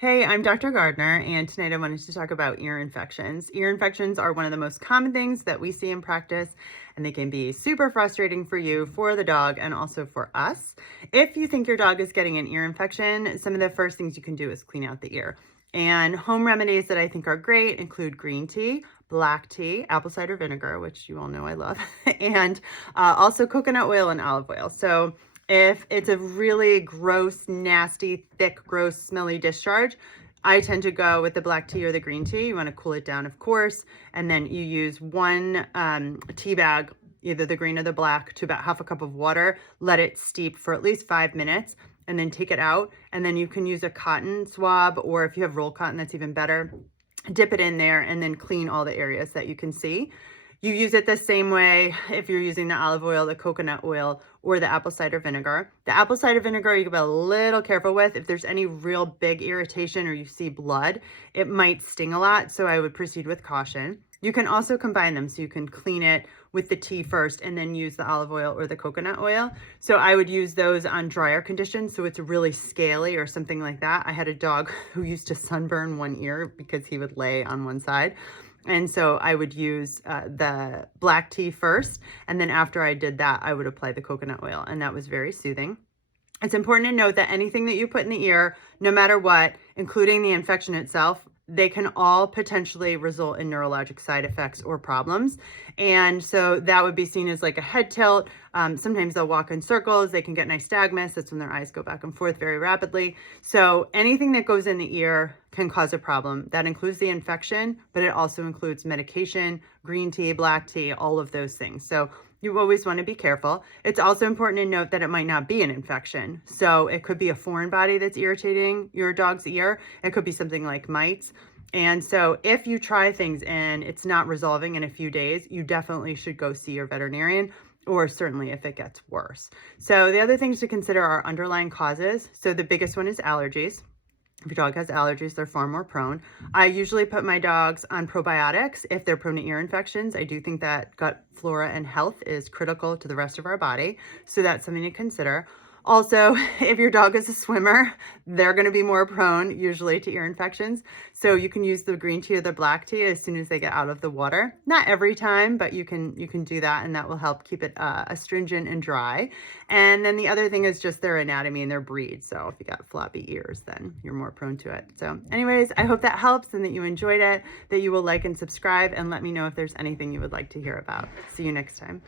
Hey, I'm Dr. Gardner, and tonight I wanted to talk about ear infections. Ear infections are one of the most common things that we see in practice, and they can be super frustrating for you, for the dog, and also for us. If you think your dog is getting an ear infection, some of the first things you can do is clean out the ear. And home remedies that I think are great include green tea, black tea, apple cider vinegar, which you all know I love, and also coconut oil and olive oil. So if it's a really gross, nasty, thick, gross, smelly discharge, I tend to go with the black tea or the green tea. You want to cool it down, of course, and then you use one tea bag, either the green or the black, to about half a cup of water. Let it steep for at least 5 minutes, and then take it out. And then you can use a cotton swab, or if you have roll cotton, that's even better. Dip it in there and then clean all the areas that you can see. You use it the same way if you're using the olive oil, the coconut oil, or the apple cider vinegar. The apple cider vinegar you can be a little careful with. If there's any real big irritation or you see blood, it might sting a lot, so I would proceed with caution. You can also combine them, so you can clean it with the tea first and then use the olive oil or the coconut oil. So I would use those on drier conditions, so it's really scaly or something like that. I had a dog who used to sunburn one ear because he would lay on one side. And so I would use the black tea first, and then after I did that, I would apply the coconut oil, and that was very soothing. It's important to note that anything that you put in the ear, no matter what, including the infection itself, they can all potentially result in neurologic side effects or problems. And so that would be seen as like a head tilt. Sometimes they'll walk in circles. They can get nystagmus. That's when their eyes go back and forth very rapidly. So anything that goes in the ear can cause a problem. That includes the infection, but it also includes medication, green tea, black tea, all of those things. So you always want to be careful. It's also important to note that it might not be an infection. So it could be a foreign body that's irritating your dog's ear. It could be something like mites. And so if you try things and it's not resolving in a few days, you definitely should go see your veterinarian, or certainly if it gets worse. So the other things to consider are underlying causes. So the biggest one is allergies. If your dog has allergies, they're far more prone. I usually put my dogs on probiotics if they're prone to ear infections. I do think that gut flora and health is critical to the rest of our body, so that's something to consider. Also, if your dog is a swimmer, they're going to be more prone usually to ear infections. So you can use the green tea or the black tea as soon as they get out of the water. Not every time, but you can do that, and that will help keep it astringent and dry. And then the other thing is just their anatomy and their breed. So if you got floppy ears, then you're more prone to it. So anyways, I hope that helps and that you enjoyed it, that you will like and subscribe, and let me know if there's anything you would like to hear about. See you next time.